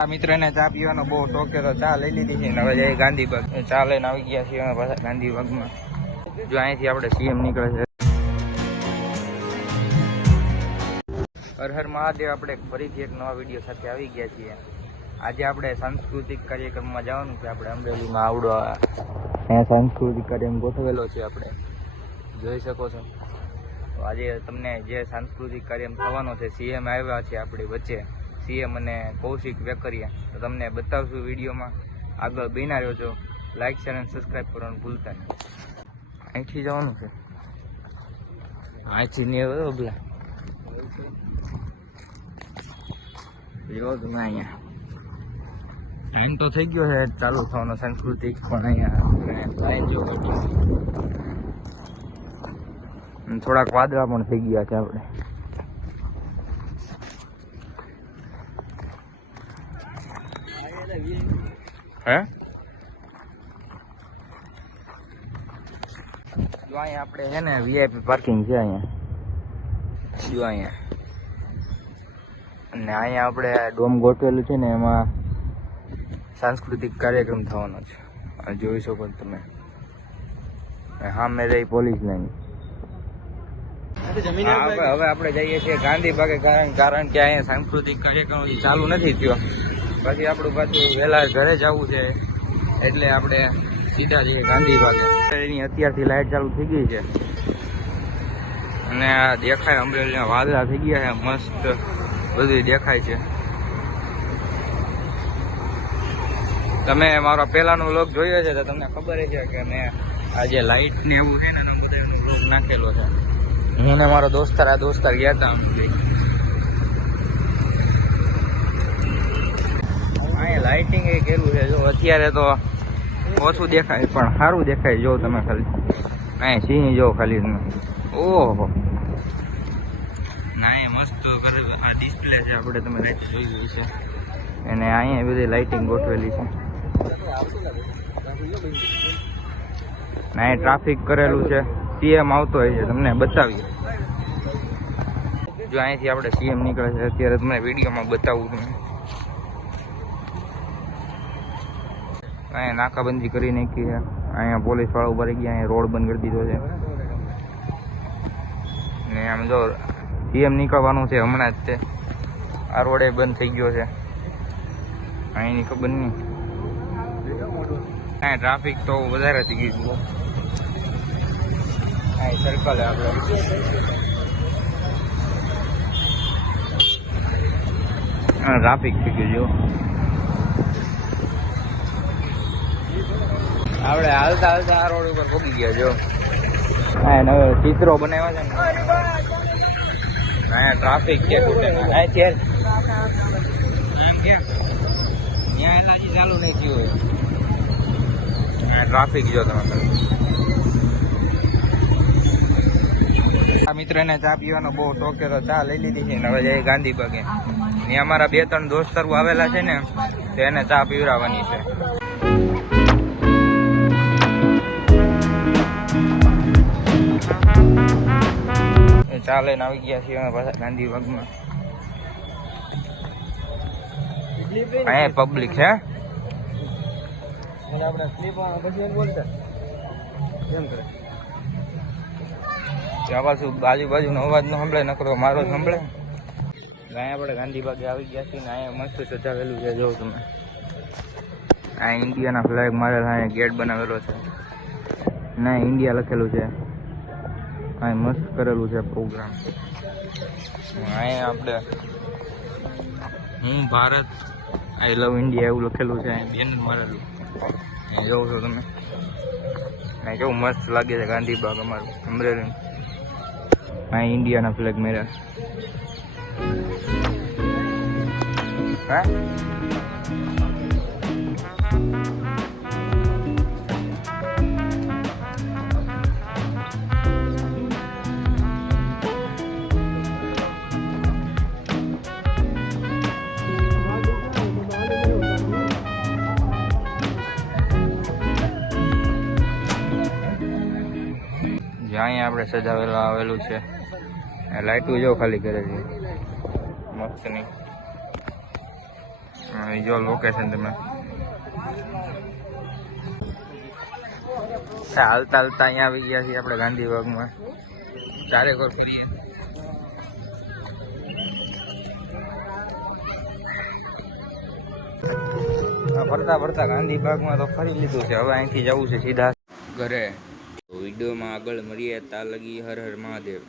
આ મિત્રને ચા પીવાનો બહુ શોખ હતો, ચા લઈ લીધી છે ને હવે જઈએ ગાંધીબાગ. ચા લઈને આવી ગયા છીએ અમે પાછા ગાંધીબાગમાં. જો અહીંથી આપણે સીએમ નીકળે છે. હર હર મહાદેવ. આપણે ફરીથી એક નવા વિડીયો સાથે આવી ગયા છીએ. આજે આપણે સાંસ્કૃતિક કાર્યક્રમમાં જવાનું છે. આપણે અમરેલીમાં આવડો અહીંયા સાંસ્કૃતિક કાર્યક્રમ ગોઠવેલો છે, આપણે જોઈ શકો છો. તો આજે તમને જે સાંસ્કૃતિક કાર્યક્રમ થવાનો છે, સીએમ આવ્યા છે આપણી વચ્ચે, સીએમ અને કૌશિક વેકરિયા. તો તમને બતાવશું વિડીયોમાં. આગળ બન્યા રહ્યો છો. લાઇક શેર અને સબસ્ક્રાઈબ કરવાનું ભૂલતા નહીં. અહીંથી જવાનું છે, અહીંથી નહીં આવ્યો પેલા જો તમે અહીંયા ટાઈમ તો થઈ ગયો છે ચાલુ થવાનો સાંસ્કૃતિક, પણ અહીંયા લાઈન જો થોડાક વાદળા પણ થઈ ગયા છે. આપણે હે જો અહીંયા આપણે છે ને વીઆઈપી પાર્કિંગ છે અહીંયા. જો અહીંયા અને અહીંયા આપણે ડોમ ગોઠવેલું છે ને, એમાં સાંસ્કૃતિક કાર્યક્રમ થવાનો છે. જોઈ શકો તમે. હા મેં રહી પોલીસ લાઈન. હવે આપણે જઈએ છીએ ગાંધીબાગે, કારણ કે અહીંયા સાંસ્કૃતિક કાર્યક્રમ ચાલુ નથી થયો. પછી આપણું પાછું વહેલા ઘરે જવું છે, એટલે આપણે સીધા જઈએ ગાંધીબાગે. એની અત્યારથી લાઇટ ચાલુ થઈ ગઈ છે અને આ દેખાય અમરેલીના વાદળા થઈ ગયા છે, મસ્ત બધું દેખાય છે. તમે મારો પહેલાનો વ્લોગ જોયો છે તો તમને ખબર છે કે મેં આ જે લાઇટ ને એવું છે ને બધા વ્લોગ નાખેલો છે. હું ને મારો દોસ્તાર ગયા હતા અહીંયા. લાઇટિંગ એ કેવું છે જો, અત્યારે તો ઓછું દેખાય પણ સારું દેખાય. જો તમે ખાલી અહીંયા સિંહ જો ખાલી તમે. ઓહો ના અહીંયા મસ્ત આ ડિસ્પ્લે છે, આપણે તમે લાઈટ જોઈ ગઈ છે. અને અહીંયા બધી લાઇટિંગ ગોઠવેલી છે. અહીંયા ટ્રાફિક કરેલું છે. સીએમ આવતો હોય છે, તમને બતાવીએ. જો અહીંથી આપણે સીએમ નીકળે છે અત્યારે, તમને વિડીયોમાં બતાવું. તમે અહીંયા નાકાબંધી કરી નાખી છે. અહીંયા પોલીસ વાળા ઉભા રહી ગયા. અહીંયા રોડ બંધ કરી દીધો છે ને આમ જો સીએમ નીકળવાનું છે હમણાં જ. તે આ રોડે બંધ થઈ ગયો છે, અહીંની ખબર નહીં. અહીંયા ટ્રાફિક તો વધારે થઈ ગયું છે. અહીં સર્કલ આપણે ટ્રાફિક થઈ ગયું. જો આપણે હાલતા આ રોડ ઉપર પહોંચી ગયા. જો હા હવે ચિત્રો બનાવ્યા છે ને, અહીંયા ટ્રાફિક છે. ત્યાં હજી ચાલુ નહીં થયું હોય. ટ્રાફિક જો તમે. આ મિત્રને ચા પીવાનો બહુ શોખ હતો, ચા લઈ લીધી છે ને હવે જઈએ ગાંધીબાગે. ને અમારા 2-3 દોસ્તારો આવેલા છે ને, તો એને ચા પીવડાવવાની છે. ચા લઈને આવી ગયા છીએ અમે પાછા ગાંધીબાગમાં. અહીંયા પબ્લિક છે. ત્યાં પાછું બાજુનો અવાજ નો સંભળાય, નકરો મારો સંભળે. અહીંયા આપણે ગાંધીબાગે આવી ગયા છીએ ને અહીંયા મસ્ત સજાવેલું છે. જો તમે આ ઇન્ડિયાના ફ્લેગ મારેલા, અહીંયા ગેટ બનાવેલો છે ના ઇન્ડિયા લખેલું છે. અહીં મસ્ત કરેલું છે પ્રોગ્રામ. અહીંયા આપણે હું ભારત આઈ લવ ઇન્ડિયા એવું લખેલું છે. અહીં બેનર મારેલું જોઉં છો તમે. અહીં કેવું મસ્ત લાગે છે ગાંધીબાગ અમારું અમરેલી. અહીં ઇન્ડિયાના ફ્લેગ માર્યા. હા અહીંયા આપણે સજાવેલા આવેલું છે. લાઇટું જો ખાલી કરે છે મસ્તની. જો લોકેશન તમે હાલતા હાલતા અહીંયા આવી ગયા છીએ આપણે ગાંધીબાગમાં. ચારેકોર કરીએ. ફરતા ફરતા ગાંધીબાગમાં તો ફરી લીધું છે. હવે અહીંથી જવું છે સીધા ઘરે. વિડીયોમાં આગળ મળીએ. ત્યાં લગી હર હર મહાદેવ.